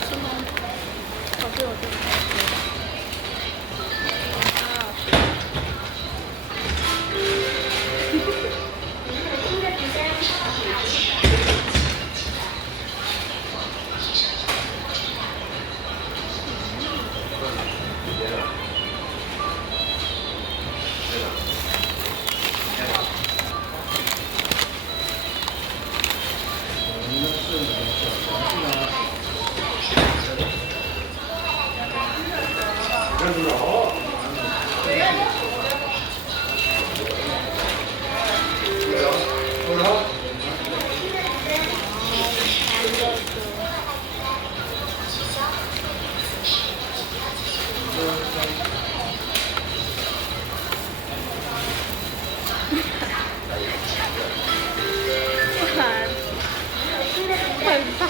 吃吗？好吃，好吃。很大，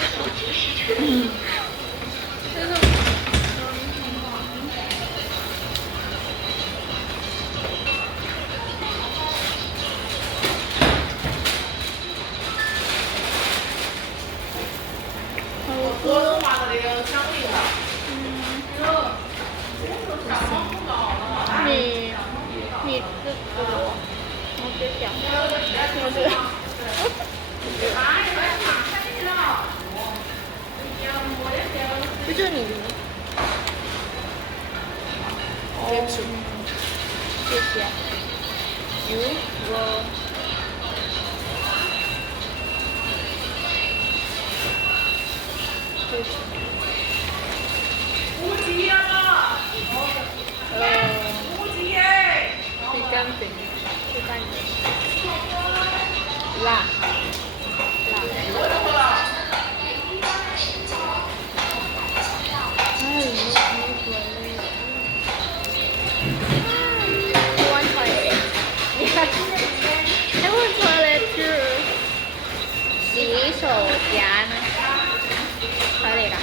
我是画的那个香梨的。你吃多，我就想，我是。这就是你的。别吃。谢谢。我。谢谢。无极了。无极哎。是干净，是干净。辣。I want toilet too. 洗手间，toilet 啊。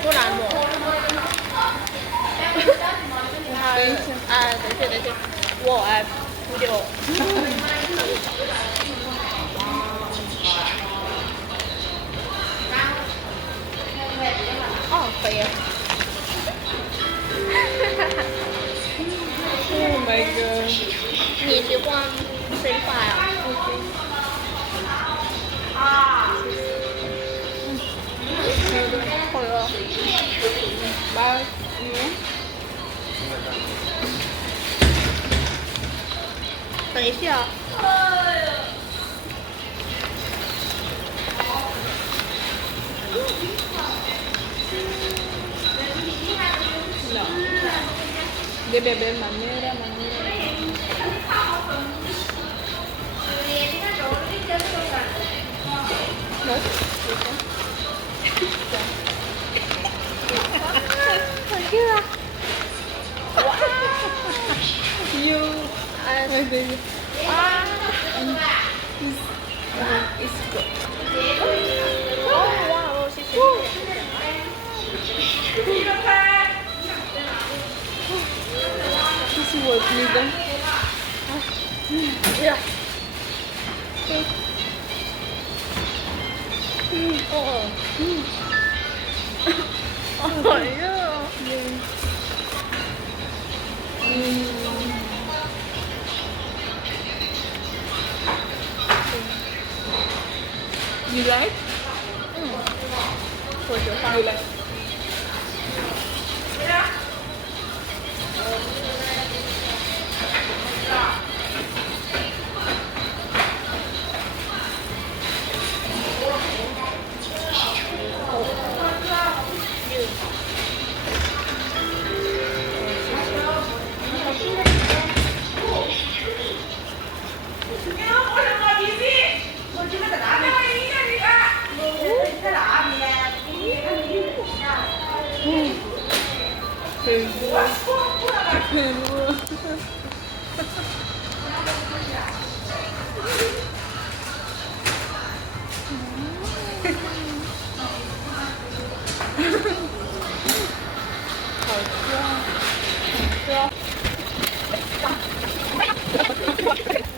不然我，对，我爱不丢。哦，可以。Oh my god！ 你喜欢谁发呀？啊。好了。拜。等一下。No. Debe haber manera. No. Tranquila. You. My baby. It's good. Oh wow，谢谢。这是我你的。呀。哦。哎呀。You like？ 我喜欢。You like？好吃。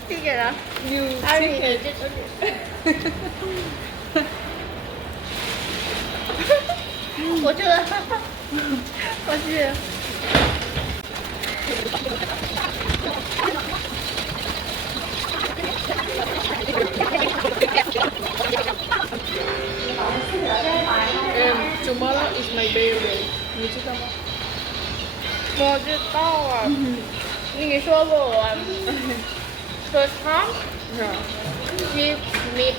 这个呢？ You 阿瑞，你 chicken. 这我觉得，我去。Tomorrow is my birthday. 你知道吗？我知道啊，你说过我，first time Yeah. we meet